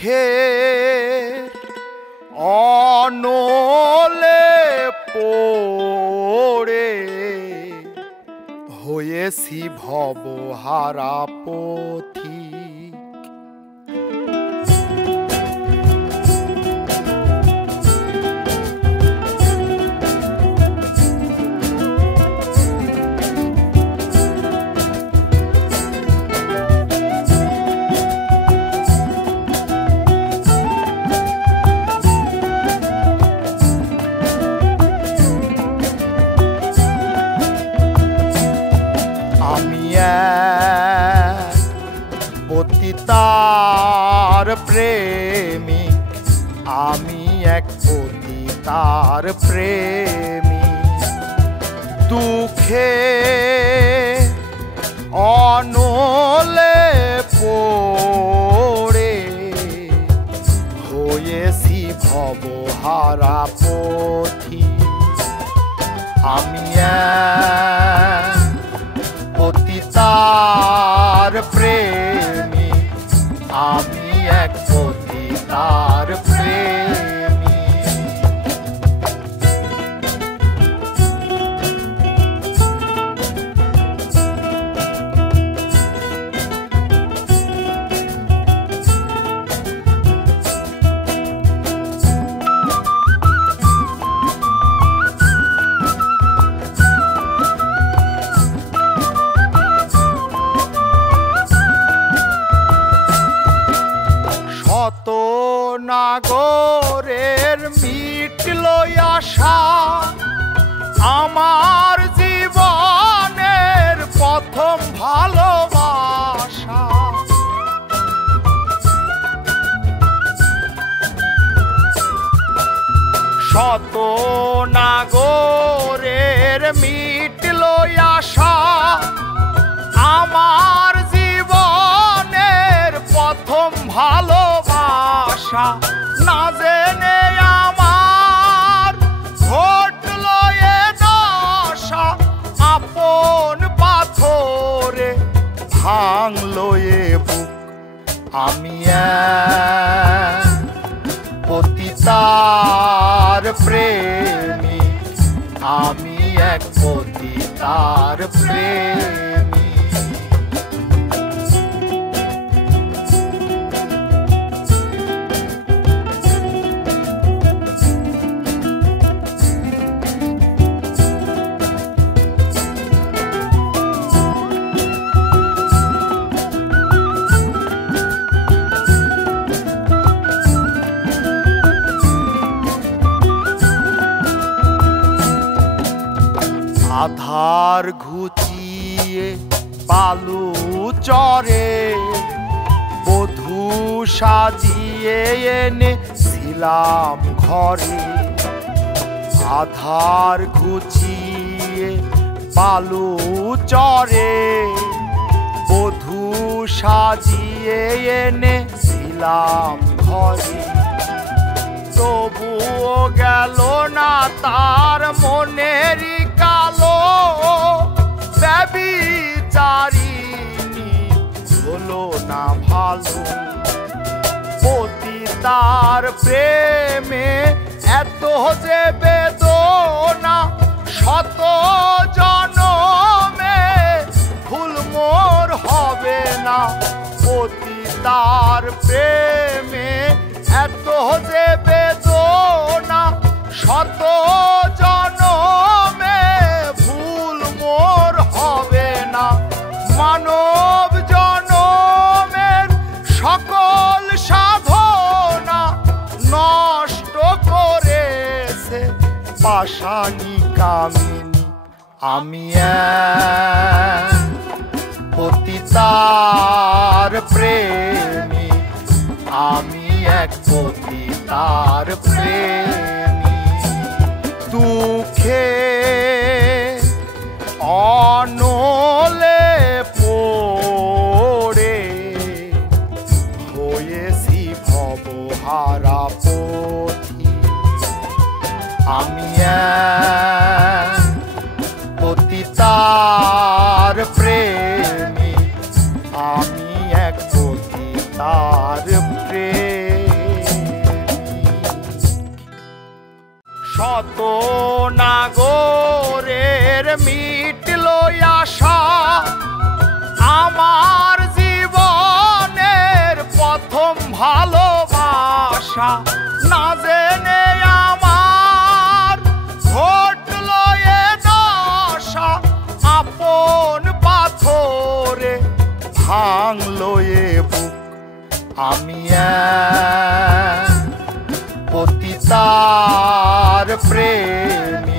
দুঃখের অনলে পড়ে হয়েছি ভবহারা পথিক। পতিতার প্রেমিক, আমি এক পতিতার প্রেমিক। দুঃখে অনলে পড়ে হয়েছি ভবহারা পথিক। আমি পতিতার প্রেমিক, আমি এক পতিতার প্রেমিক। নাগরের মিটল আশা, আমার জীবনের প্রথম ভালোবাসা। শত নাগরের মিটল আশা, আমার জীবনের প্রথম ভালোবাসা। না জেনে আমার ঘটল এ দশা, আপন পাথরে ভাঙলো এ বুক। আমি পতিতার প্রেমিক, আমি এক পতিতার প্রেমিক। আধার ঘুচিয়ে পালু চরে বধূ সাজিয়ে এনেছিলাম ঘরে। আধার ঘুচিয়ে পালু চরে বধূ সাজিয়ে এনেছিলাম ঘরে। তবুও গেল না তার মনেরই কালো, ব্যভিচারিণী হলো না ভালো। পতিতার প্রেমে এত যে বেদনা, শত জনমে ভুল মোর হবে না। পতিতার প্রেমে এত যে বেদনা, শত জনমে ভুল মোর হবে না। মানব জনমের সকল সাধনা নষ্ট করেছে পাষাণী কামিনী। আমি পতিতার প্রেমিক, আমি এক পতিতার প্রেমিক। দুঃখে অনলে পড়ে হয়েছি ভবহারা পথিক। আমি পতিতার প্রেমিক, আমি এক পতিতার প্রেমিক। শত নাগরের মিটল আশা আমার জীবনের প্রথম ভালোবাসা না জেনে আমার ঘটল এ দশা আপন পাথরে ভাঙলো এ বুক আমি পতিতার প্রেম